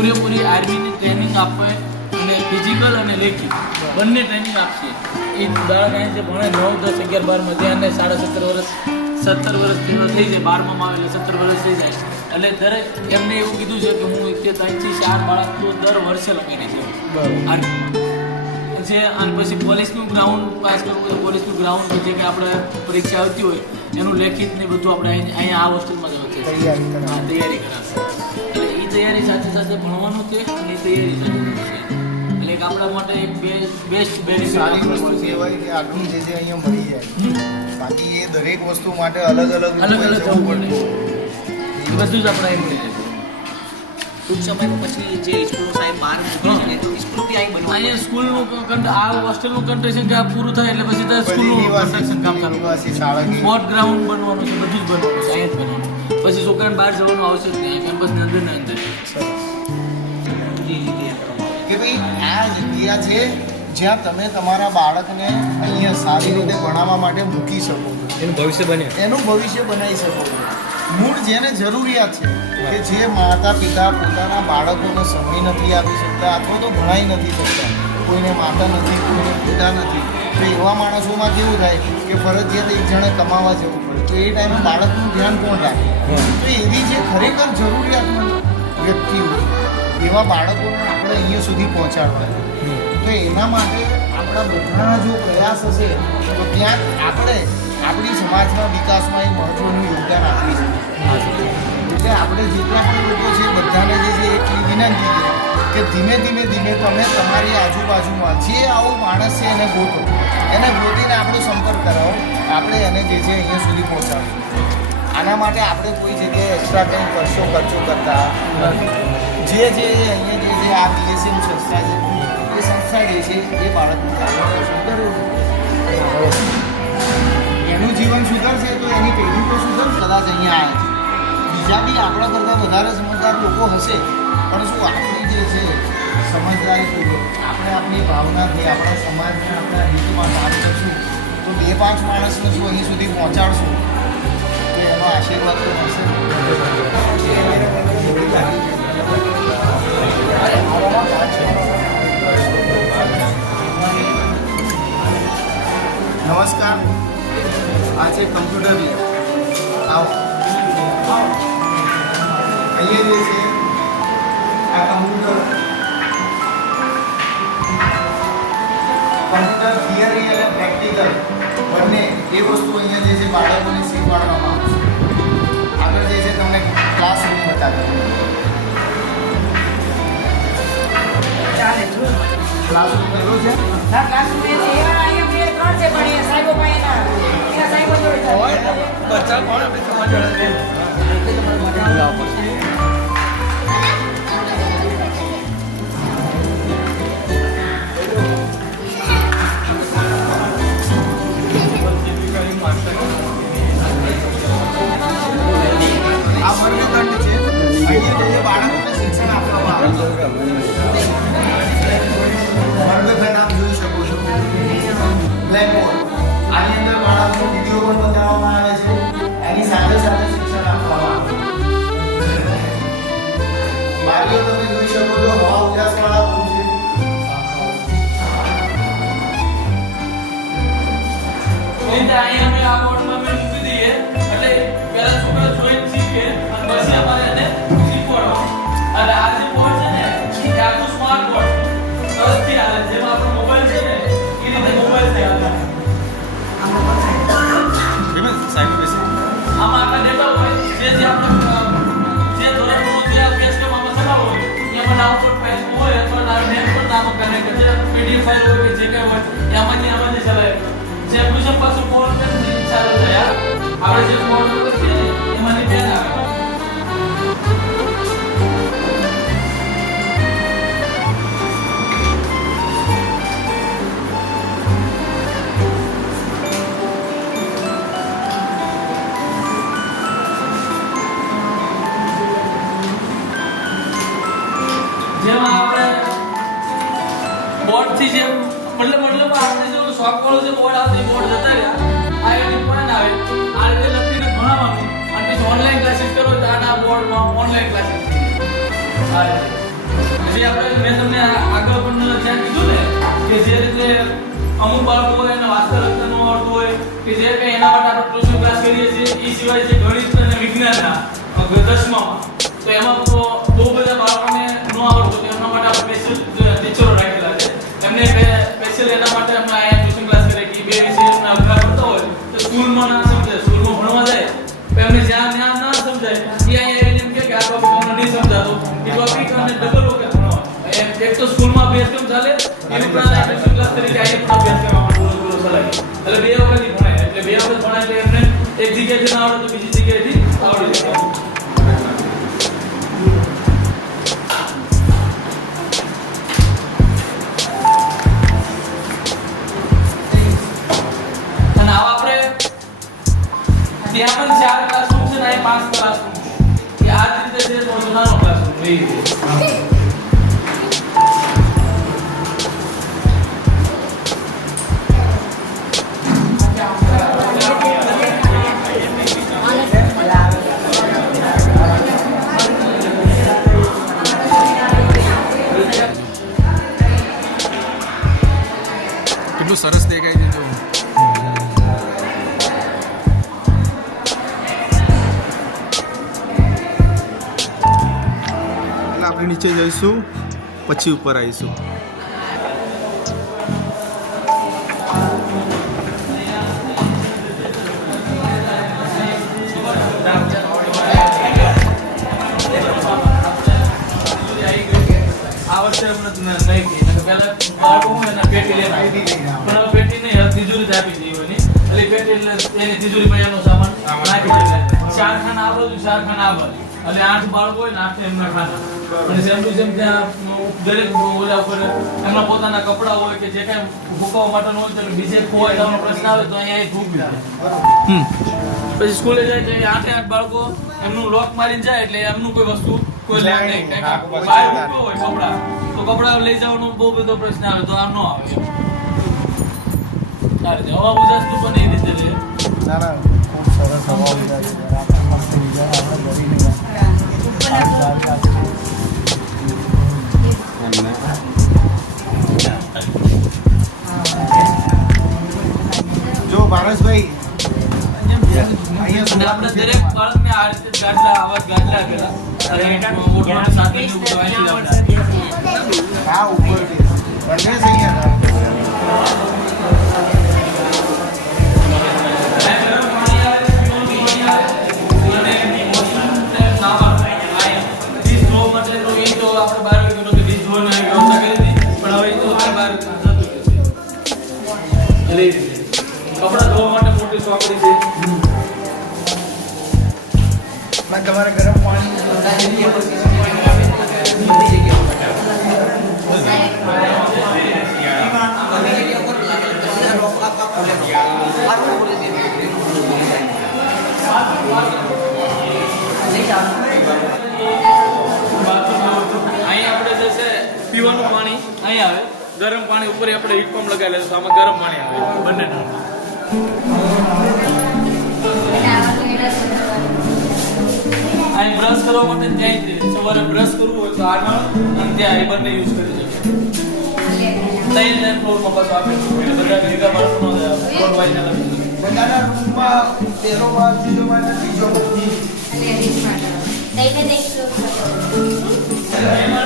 પૂરેપૂરી આર્મીની ટ્રેનિંગ આપે અને ફિઝિકલ અને લેખિત. બંને ટ્રેનિંગ આપશે. એ અહીં જે ભણે નવ દસ અગિયાર બારમાં ત્યાં સાડા સત્તર વર્ષ સત્તર વર્ષ જેવો થઈ જાય બારમાં આવે એટલે સત્તર વર્ષ થઈ જાય. એટલે દરેક એમને એવું કીધું છે કે હું એક ત્રણથી ચાર બાળક તો દર વર્ષે લગાડી છે છે અને પછી પોલીસનું ગ્રાઉન્ડ પાસ કરવું હોય પોલીસનું ગ્રાઉન્ડ જે કે આપણે પરીક્ષા આવતી હોય એનું લેખિત ને બધું આપણે અહીં- અહીંયા આ હોસ્ટેલમાં જ છે. તૈયારી કરાવે. તૈયારી સાથે સાથે ભણવાનું છે અને તૈયારી સાથે એટલે આપણા માટે એક બેસ્ટ બેસ્ટ સારી વસ્તુ કહેવાય કે આટલું જે છે અહીંયા મળી જાય. બાકી એ દરેક વસ્તુ માટે અલગ અલગ અલગ અલગ જવું પડે. એ બધું જ આપણે અહીં મળી જાય ટૂંક સમય પછી જે સ્કૂલો સાહેબ બહાર મૂકી છે સ્કૂલ બી અહીં બનવા અહીંયા સ્કૂલનું આ હોસ્ટેલનું કન્સ્ટ્રક્શન કે આ પૂરું થાય એટલે પછી સ્કૂલનું કન્સ્ટ્રક્શન કામ ચાલુ નિવાસી શાળા કે સ્પોર્ટ ગ્રાઉન્ડ બનવાનું છે બધું જ બનવાનું છે અહીંયા જ બનવાનું પછી છોકરાને બહાર જવાનું આવશે જ નહીં કેમ્પસની અંદર ને અંદર. કે ભાઈ આ જગ્યા છે જ્યાં તમે તમારા બાળકને અહીંયા સારી રીતે ભણાવવા માટે મૂકી શકો એનું ભવિષ્ય બને. એનું ભવિષ્ય બનાવી શકો મૂળ જેને જરૂરિયાત છે કે જે માતા પિતા પોતાના બાળકોને સમય નથી આપી શકતા અથવા તો ભણાઈ નથી શકતા. કોઈને માતા નથી કોઈને પિતા નથી. તો એવા માણસોમાં કેવું થાય કે ફરજિયાત એક જણે કમાવા જવું પડે. તો એ ટાઈમે બાળકનું ધ્યાન કોણ રાખે? તો એવી જે ખરેખર જરૂરિયાતમંદ વ્યક્તિ હોય, એવા બાળકોને આપણે અહીંયા સુધી પહોંચાડવા. તો એના માટે આપણા બધાના જો પ્રયાસ હશે, તો ત્યાં આપણે આપણી સમાજના વિકાસમાં એક મહત્વનું યોગદાન આપી શકીએ. એટલે આપણે જેટલા પણ લોકો છે, બધાને જે છે, એટલી વિનંતી છે. કે ધીમે ધીમે ધીમે તમે તમારી આજુબાજુમાં જે આવો માણસ છે એને ગોતો. એને ગોતીને આપણો સંપર્ક કરાવો. આપણે એને જે છે અહીંયા સુધી પહોંચાડશું. આના માટે આપણે કોઈ જગ્યાએ એક્સ્ટ્રા કંઈ ખર્ચો ખર્ચો કરતા જે જે અહીંયા જે છે આ બીએસએમ સંસ્થા છે, એ સંસ્થા જે છે, એ બાળકનું એનું જીવન સુધરશે તો એની પેઢી તો સુધરશે, કદાચ અહીંયા આવે. બીજા બી આપણા કરતાં વધારે સમજદાર લોકો હશે. પણ શું આપણી જે છે સમજદારીપૂર્વક આપણે આપણી ભાવનાથી આપણા સમાજને આપણા હિતમાં કામ કરશું. તો બે પાંચ માણસને શું અહીં સુધી પહોંચાડશું. તો એનો આશીર્વાદ તો મળશે. કમ્પ્યુટર થિયરી અને પ્રેક્ટિકલ બંને એ વસ્તુ અહીંયા જે છે બાળકોને શીખવાડવામાં આવશે આગળ જે છે તમને ક્લાસ ક્લાસરૂમ બતાવે ક્લાસરૂમ કરવું છે? ના બારીઓ તમે જોઈ શકો છો હવા ઉજાસવાળા રૂમ છે એ રીતે અહીંયા અમે પીડીએફ ફાઇલ હોય કે જે કંઈ હોય બોર્ડથી જે મતલબ મતલબ આપણે જે શોખ વાળો જે બોર્ડ આવે, એ બોર્ડ જતા રહ્યા. આ એની પોઈન્ટ આવે. આ રીતે લખીને ભણાવવાનું. અને ઓનલાઈન ક્લાસીસ કરો તો આના બોર્ડમાં ઓનલાઈન ક્લાસીસ. જે આપણે મેં તમને આગળ પણ જ્યાં કીધું ને, કે જે રીતે અમુક બાળકો હોય, એને વાસ્તવ લખતા ન આવડતું હોય, કે જે કંઈ એના માટે આપણે ટ્યુશન ક્લાસ કરીએ છીએ, એ સિવાય જે ગણિત અને વિજ્ઞાનના દસમામાં, તો એમાં બહુ બધા બાળકોને ન આવડતું એમના માટે આપણે સ્પેશિયલ ચાલે? એ ઉપરાંત આ ટ્યુશન ક્લાસ તરીકે અહીંયા પણ અભ્યાસક્રમ આપણે પૂરો પૂરો ચલાવીએ. એટલે બે વખત ભણાય, એટલે બે વખત ભણાય એટલે એમને એક જગ્યાએથી ના આવડે તો બીજી જગ્યાએથી આવડી જાય. ત્યાં પણ ચાર ક્લાસરૂમ છે ને પાંચ ક્લાસરૂમ છે. કે આ રીતે જે નાનો ક્લાસરૂમ એ રીતે જઈશું પછી ઉપર આવીશું આ વર્ષે આપણે નહીં કહી પહેલા પેટી નહીં, હવે તિજોરી જ આપી એની એટલે પેટી એટલે એની તિજોરીમાં એનો સામાન નાખી દે ચાર ખાના આ બાજુ ચાર ખાના આ બાજુ અને આઠ બાળકો હોય ને આઠ એમના ખાના અને સેમ ટુ સેમ ત્યાં દરેક ઓલા ઉપર એમના પોતાના કપડા હોય કે જે કાંઈ ફૂંકાવા માટેનું હોય તો બીજે ખોવાય જવાનો પ્રશ્ન આવે તો અહીંયા ફૂંકી દે પછી સ્કૂલે જાય તો આઠે આઠ બાળકો એમનું લોક મારીને જાય એટલે એમનું કોઈ વસ્તુ કોઈ લે નહીં. બહાર મૂક્યો હોય કપડા. તો કપડા લઈ જવાનો બહુ બધો પ્રશ્ન આવે તો આ ન આવે. આ જવાબ હવા ઉજાસનું પણ એ રીતે રહે ના ના ખૂબ સરસ ઉજાસ લાવતા આ ઉપર છે ગણેશ અહીંયા કપડા ધોવા માટે મોટી ચોકડી છે તમારે ગરમ પાણી અહીં આપણે પીવાનું પાણી અહીં આવે. ગરમ પાણી ઉપર આપણે હીટ પંપ લગાવેલું છે આમાં ગરમ પાણી આવે. બંને અહીં બ્રશ કરવા માટે ત્યાં જ સવારે બ્રશ કરવું હોય તો આગળ અને ત્યાં એ બંને યુઝ કરી શકે. ત્રણ ત્રણ ફ્લોરમાં પાછું આપે છે એટલે બધા ભેગા બાળકો ન થાય ફ્લોર વાઇઝ અલગ બધાના રૂમમાં પહેલો માળ બીજો માળ અને ત્રીજો માળ. અહીં- અહીંના મેડમ છે ત્યાં